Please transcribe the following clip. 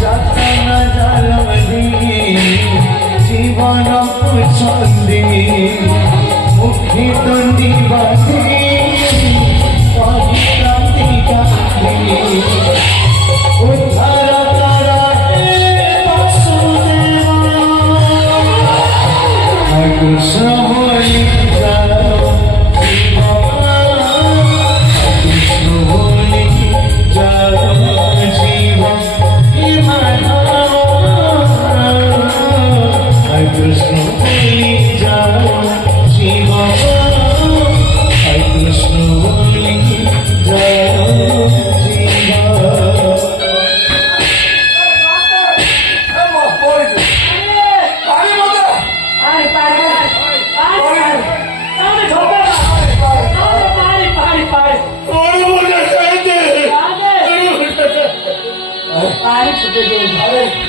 যাতনা জালম জীবন ছন্দে মুখে তন্দি বাসে পাহিরাতি গান্ধী উদ্ধার করা হে বাসুদেবা কৃষ্ণ বলি যাও কৃষ্ণ বলি যাও জীবন কৃষ্ণ বলি যাও জীবন কৃষ্ণ বলি যাও পারে ছুটে